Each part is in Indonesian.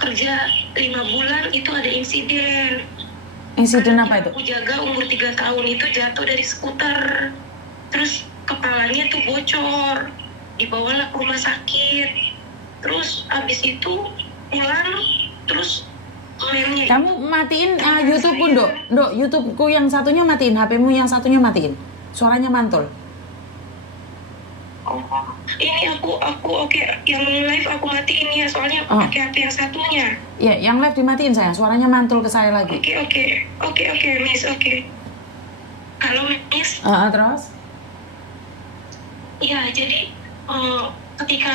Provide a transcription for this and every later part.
kerja 5 bulan itu ada insiden. Insiden apa itu? Aku jaga umur 3 tahun itu jatuh dari skuter. Terus kepalanya tuh bocor. Dibawalah ke rumah sakit. Terus abis itu pulang. Terus memnya. Kamu matiin YouTube-ku, Dok, YouTube-ku yang satunya matiin, HP-mu yang satunya matiin. Suaranya mantul. Oh, ini aku oke, yang live aku matiin ya, soalnya aku pakai HP yang satunya. Ya, yang live dimatiin sayang, suaranya mantul ke saya lagi. Oke, Miss, oke. Halo, Miss. Terus? Iya, jadi ketika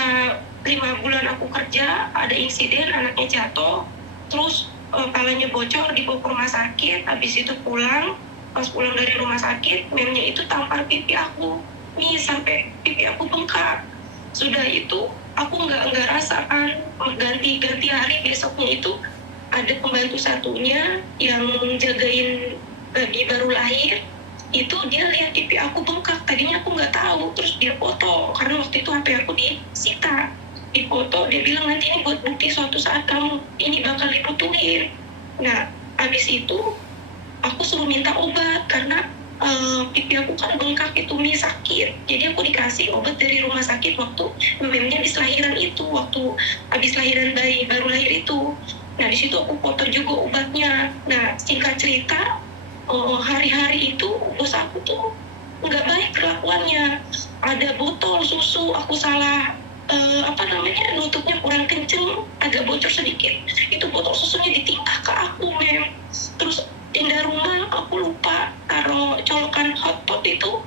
5 bulan aku kerja, ada insiden anaknya jatuh, terus kepalanya bocor, dibawa ke rumah sakit, habis itu pulang, pas pulang dari rumah sakit, memnya itu tampar pipi aku. Nih sampai pipi aku bengkak. Sudah itu aku nggak rasakan. Ganti hari besoknya itu ada pembantu satunya yang jagain bayi baru lahir. Itu dia lihat pipi aku bengkak. Tadinya aku nggak tahu. Terus dia foto karena waktu itu HP aku disita. Di foto dia bilang nanti ini buat bukti suatu saat kamu ini bakal dibutuhin. Nah habis itu aku suruh minta obat karena pipi aku kan bengkak itu sakit. Jadi aku dikasih obat dari rumah sakit waktu memangnya habis lahiran itu, waktu habis lahiran bayi baru lahir itu. Nah di situ aku foto juga obatnya. Nah singkat cerita hari-hari itu bos aku tuh nggak baik kelakuannya. Ada botol susu aku salah nutupnya kurang kenceng, agak bocor sedikit. Itu botol susunya ditingkah ke aku, Mem. Terus pindah rumah aku lupa taruh colokan hotpot itu,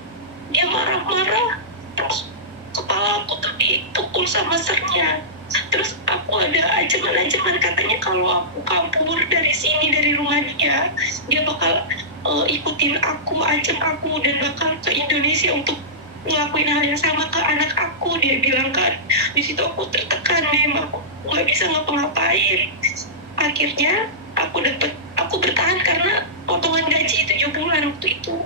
dia marah-marah, terus kepala aku tuh dipukul sama sernya. Terus aku ada ancaman katanya kalau aku kabur dari sini dari rumah dia bakal ikutin aku, ancam aku dan bakal ke Indonesia untuk ngelakuin hal yang sama ke anak aku. Dia bilang kan, di situ aku tertekan, memang aku nggak bisa ngapa-ngapain. Akhirnya aku bertahan karena potongan gaji 7 bulan waktu itu.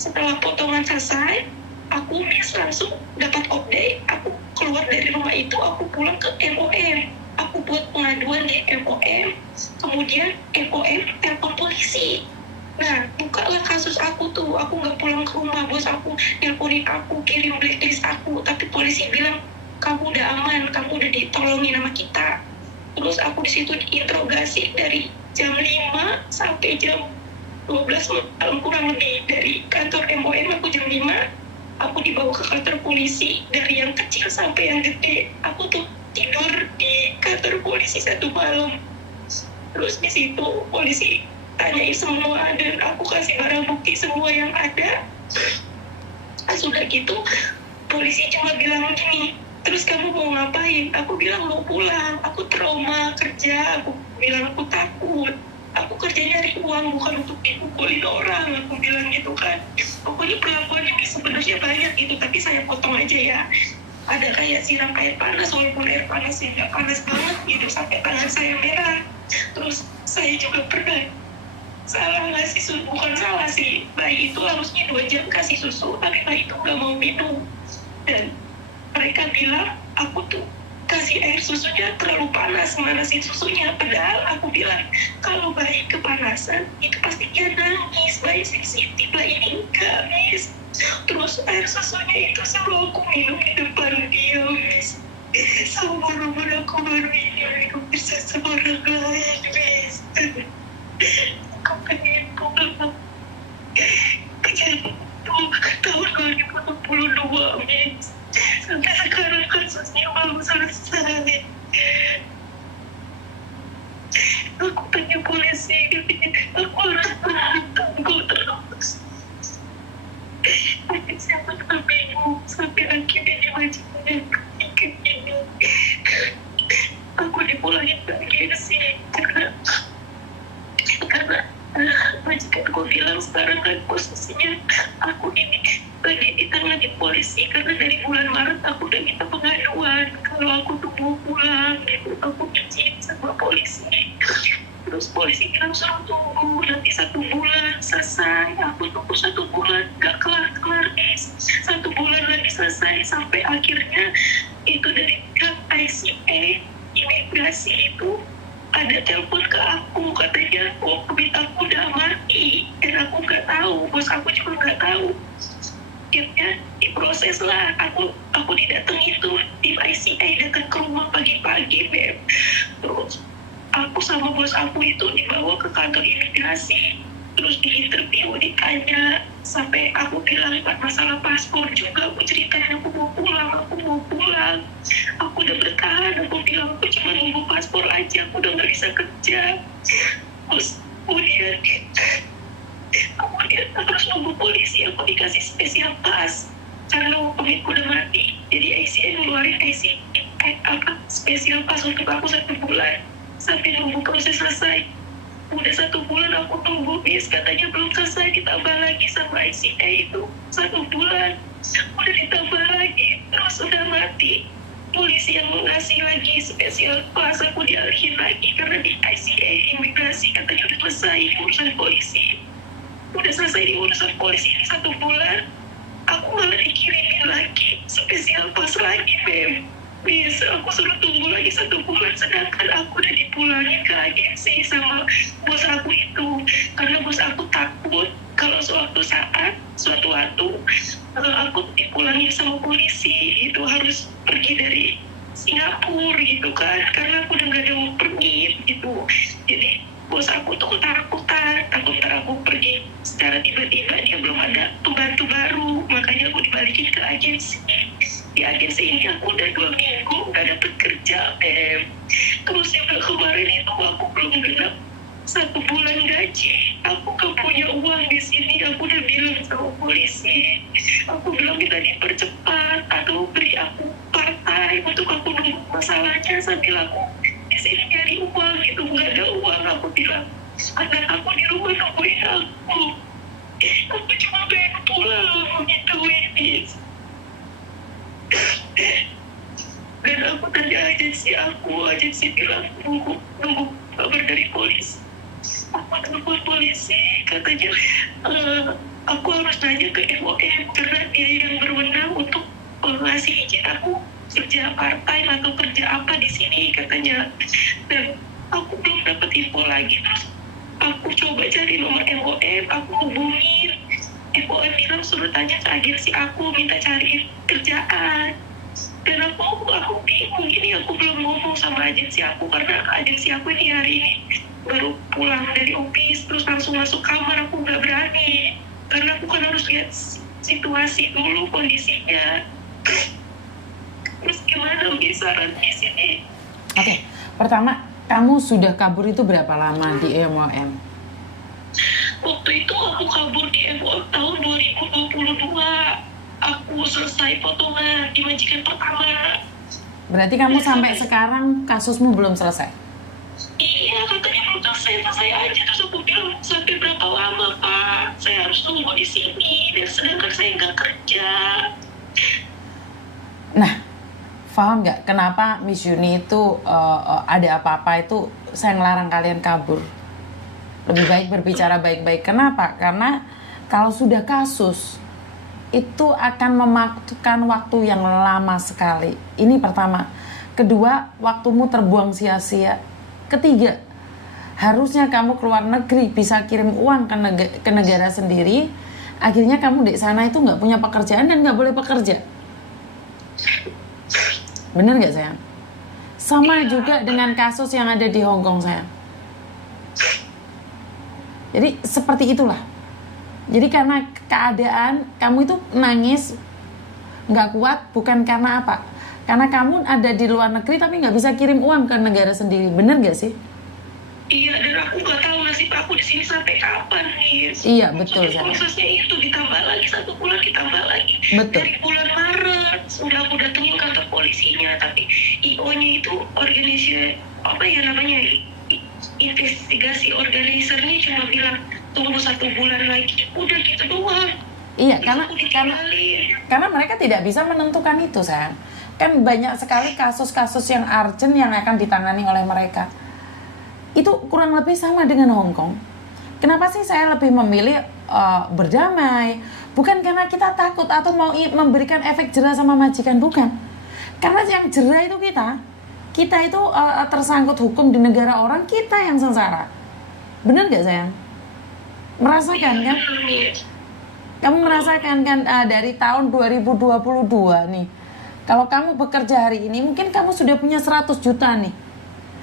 Setelah potongan selesai, aku langsung dapat update. Aku keluar dari rumah itu, aku pulang ke MOM. Aku buat pengaduan di MOM, kemudian MOM telepon polisi. Nah, bukalah kasus aku tuh. Aku nggak pulang ke rumah, bos aku nelponin aku, kirim blacklist aku, tapi polisi bilang kamu udah aman, kamu udah ditolongin sama kita. Terus aku di situ diinterogasi dari jam 5 sampai jam 12 malam kurang lebih. Dari kantor MOM aku jam 5, aku dibawa ke kantor polisi. Dari yang kecil sampai yang gede, aku tuh tidur di kantor polisi 1 malam. Terus di situ polisi tanyain semua dan aku kasih barang bukti semua yang ada. Sudah gitu polisi cuma bilang gini, terus kamu mau ngapain? Aku bilang mau pulang, aku trauma kerja, aku bilang aku takut, aku kerja nyari uang bukan untuk dipukulin orang, aku bilang gitu kan. Pokoknya perlakuannya sebenarnya banyak gitu, tapi saya potong aja ya. Ada kayak siram air panas, walaupun air panasnya nggak panas banget gitu sampai tangan saya merah. Terus saya juga pernah salah ngasih susu, bukan salah sih, bayi itu harusnya 2 jam kasih susu, tapi bayi itu nggak mau minum. Dan mereka bilang aku tuh kasih air susunya terlalu panas, manasin susunya. Padahal aku bilang kalau bayi kepanasan itu pasti dia nangis, bayi sensitif, bayi ini enggak, Miss. Terus air susunya itu selalu aku minum di depan dia, Miss. Sama orang aku baru ini minum bisa sama orang lain, Miss. Aku pengen pulang. Kejadian itu tahun 2022, Miss. Sampai sekarang kasusnya belum selesai. Aku tanya polisi, aku harus tunggu terus. Tapi saya betul bingung sampai akhirnya diwajibkan ikut ini. Aku dipulangin lagi ke sini karena majikanku bilang sekarang kan posisinya aku ini lagi ditangani polisi karena dari bulan Maret aku udah minta pengaduan kalau aku tuh mau pulang gitu. Aku izin sama polisi, terus polisi bilang suruh tunggu nanti 1 bulan selesai. Aku tunggu 1 bulan gak kelar-kelar, 1 bulan lagi selesai sampai akhirnya itu dari pihak ICA imigrasi itu ada telepon ke aku, katanya duit aku udah mati, dan aku nggak tahu, bos aku juga nggak tahu. Akhirnya diproses lah, aku didatengin tuh tim ICA, datang ke rumah pagi-pagi, Beb. Terus aku sama bos aku itu dibawa ke kantor imigrasi, terus diinterview, ditanya, sampai aku bilang masalah paspor juga, aku ceritain aku mau pulang, aku udah bertahan, aku bilang aku cuma nunggu paspor aja, aku udah nggak bisa kerja. Terus kemudian aku harus nunggu polisi, aku dikasih spesial pas karena komitku udah mati, jadi ICA ngeluarin spesial pas untuk aku 1 bulan sampai nunggu proses selesai. Udah 1 bulan aku tunggu, bis katanya belum selesai, ditambah lagi sama ICA itu 1 bulan, udah ditambah lagi, terus udah mati. Polisi yang mengasih lagi spesial pas aku dialihin lagi karena di ICA imigrasi katanya udah selesai urusan polisi. Udah selesai di urusan polisi ini 1 bulan, aku malah dikirimin lagi spesial pas lagi, Beb. Bisa aku suruh tunggu lagi 1 bulan, sedangkan aku udah dipulangin ke agensi sama bos aku itu, karena bos aku takut kalau suatu waktu aku dipulangin sama polisi, itu harus pergi dari Singapura gitu kan, karena aku udah gak ada permit gitu. Jadi bos aku tuh takut aku pergi secara tiba-tiba, dia belum ada pembantu baru, makanya aku dibalikin ke agensi. Di agensi ini aku udah 2 minggu gak dapet kerja, terus juga kemarin itu aku belum genap 1 bulan gaji, aku gak punya uang di sini. Aku udah bilang sama polisi, aku bilang minta dipercepat atau beri aku part-time untuk aku nunggu masalahnya sambil aku di sini nyari uang. Itu nggak ada uang, aku bilang anak aku di rumah nungguin aku cuma pengen pulang gitu ini. Dan aku tanya agensi bilang nunggu kabar dari polisi. Aku telepon polisi, katanya aku harus tanya ke MOM karena dia yang berwenang untuk ngasih izin aku kerja part-time atau kerja apa di sini katanya. Dan aku belum dapat info lagi. Terus aku coba cari nomor MOM, aku hubungin. MOM bilang suruh tanya ke agensi aku, minta cari kerjaan. Dan aku bingung gini, aku belum ngomong sama agensi aku karena agensi aku ini hari ini baru pulang dari office, terus langsung masuk kamar, aku nggak berani karena aku kan harus lihat situasi dulu kondisinya. Terus gimana bisa di sini? Oke, pertama kamu sudah kabur itu berapa lama di MOM? Waktu itu aku kabur di MOM tahun 2022. Aku selesai potongan di majikan pertama. Berarti kamu sampai sekarang kasusmu belum selesai? Iya, katanya belum selesai aja. Terus aku bilang, sampai berapa lama Pak? Saya harus tunggu di sini, dan sedangkan saya nggak kerja. Nah, paham nggak kenapa Miss Yuni itu ada apa-apa itu saya ngelarang kalian kabur? Lebih baik berbicara baik-baik. Kenapa? Karena kalau sudah kasus itu akan memakan waktu yang lama sekali. Ini pertama. Kedua, waktumu terbuang sia-sia. Ketiga, harusnya kamu keluar negeri bisa kirim uang ke negara sendiri. Akhirnya kamu di sana itu nggak punya pekerjaan dan nggak boleh bekerja. Bener nggak sayang? Sama juga dengan kasus yang ada di Hong Kong sayang. Jadi seperti itulah. Jadi karena keadaan kamu itu nangis nggak kuat bukan karena apa? Karena kamu ada di luar negeri tapi nggak bisa kirim uang ke negara sendiri, bener nggak sih? Iya, dan aku nggak tahu nasib aku di sini sampai kapan nih. Iya betul. Prosesnya itu ditambah lagi 1 bulan, ditambah lagi. Betul. Dari bulan Maret sudah aku datengin kantor polisinya, tapi IO-nya itu organisasi apa ya namanya, investigasi organisernya cuma bilang tunggu 1 bulan lagi, udah gitu doang. Iya, karena mereka tidak bisa menentukan itu, sayang. Kan banyak sekali kasus-kasus yang urgent yang akan ditangani oleh mereka. Itu kurang lebih sama dengan Hong Kong. Kenapa sih saya lebih memilih berdamai? Bukan karena kita takut atau mau memberikan efek jerah sama majikan, bukan. Karena yang jerah itu kita. kita itu tersangkut hukum di negara orang, kita yang sengsara. Bener gak sayang? Merasakan kan? Kamu merasakan kan dari tahun 2022 nih. Kalau kamu bekerja hari ini, mungkin kamu sudah punya 100 juta nih.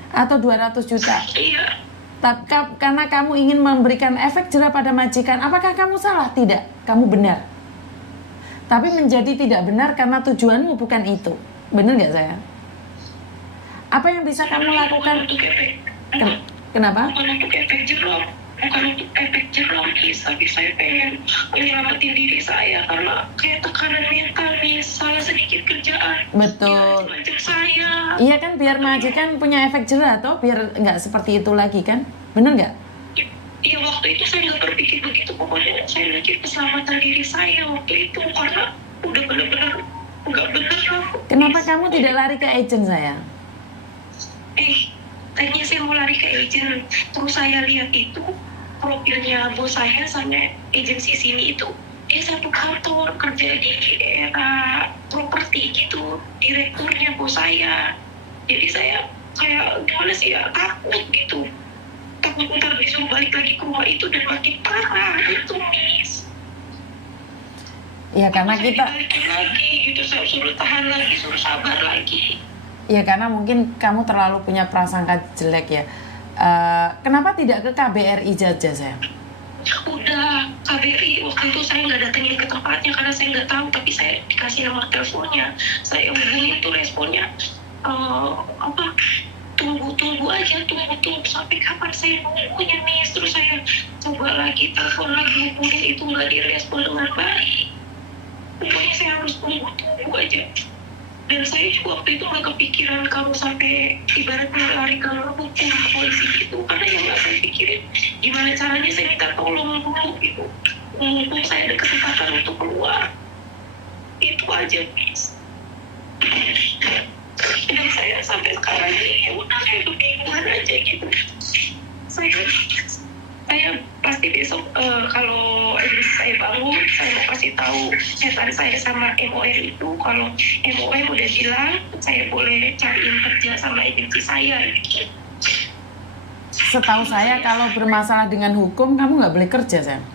Atau 200 juta. Iya. Karena kamu ingin memberikan efek jerah pada majikan, apakah kamu salah? Tidak, kamu benar. Tapi menjadi tidak benar karena tujuanmu bukan itu. Benar nggak saya? Apa yang bisa kamu lakukan? Kenapa? Bukan untuk efek jerah, bukan untuk efek jerah, tapi saya pengen menyelamatin diri saya karena kayak tekanan mental nih, salah sedikit kerjaan. Betul. Macam saya. Iya kan, biar majikan punya efek jerah toh, biar nggak seperti itu lagi kan? Benar nggak? Iya, waktu itu saya nggak berpikir begitu, pokoknya saya mikir keselamatan diri saya waktu itu karena udah benar-benar nggak benar. Kenapa kamu tidak lari ke agent saya? Tadinya saya mau lari ke agent, terus saya lihat itu profilnya bos saya sama agensi sini itu dia satu kantor kerja di era properti gitu, direkturnya bos saya. Jadi saya kayak gimana sih ya, takut gitu, takut ntar disuruh balik lagi ke rumah itu dan makin parah gitu, Miss. Ya karena kita balikin lagi gitu, saya suruh tahan lagi, suruh sabar lagi. Ya karena mungkin kamu terlalu punya prasangka jelek ya. Kenapa tidak ke KBRI saja saya? Udah KBRI waktu itu saya nggak datengin ke tempatnya karena saya nggak tahu, tapi saya dikasih nomor teleponnya, saya hubungin tuh responnya tunggu aja, tunggu sampai kapan saya nunggunya, Miss. Terus saya coba lagi telepon lagi, hubungin itu nggak direspon dengan baik. Pokoknya saya harus tunggu aja. Dan saya juga waktu itu nggak kepikiran kalau sampai ibaratnya lari ke hukum ke polisi gitu, karena yang nggak saya pikirin gimana caranya saya minta tolong dulu gitu, mumpung saya ada kesempatan untuk keluar. Itu aja, Miss. Dan saya sampai sekarang ini ya udah kayak kebingungan aja gitu. Saya pasti besok kalau saya bangun, saya mau kasih tahu setan saya sama MOR itu kalau MOR udah bilang saya boleh cariin kerja sama agensi saya. Setahu saya kalau bermasalah dengan hukum kamu nggak boleh kerja, Sam.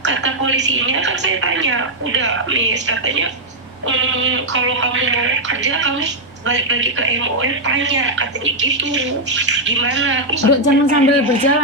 Kata polisinya kan saya tanya, udah Miss katanya kalau kamu mau kerja kamu balik lagi ke MOR tanya, katanya gitu. Gimana? Dok, jangan sambil berjalan.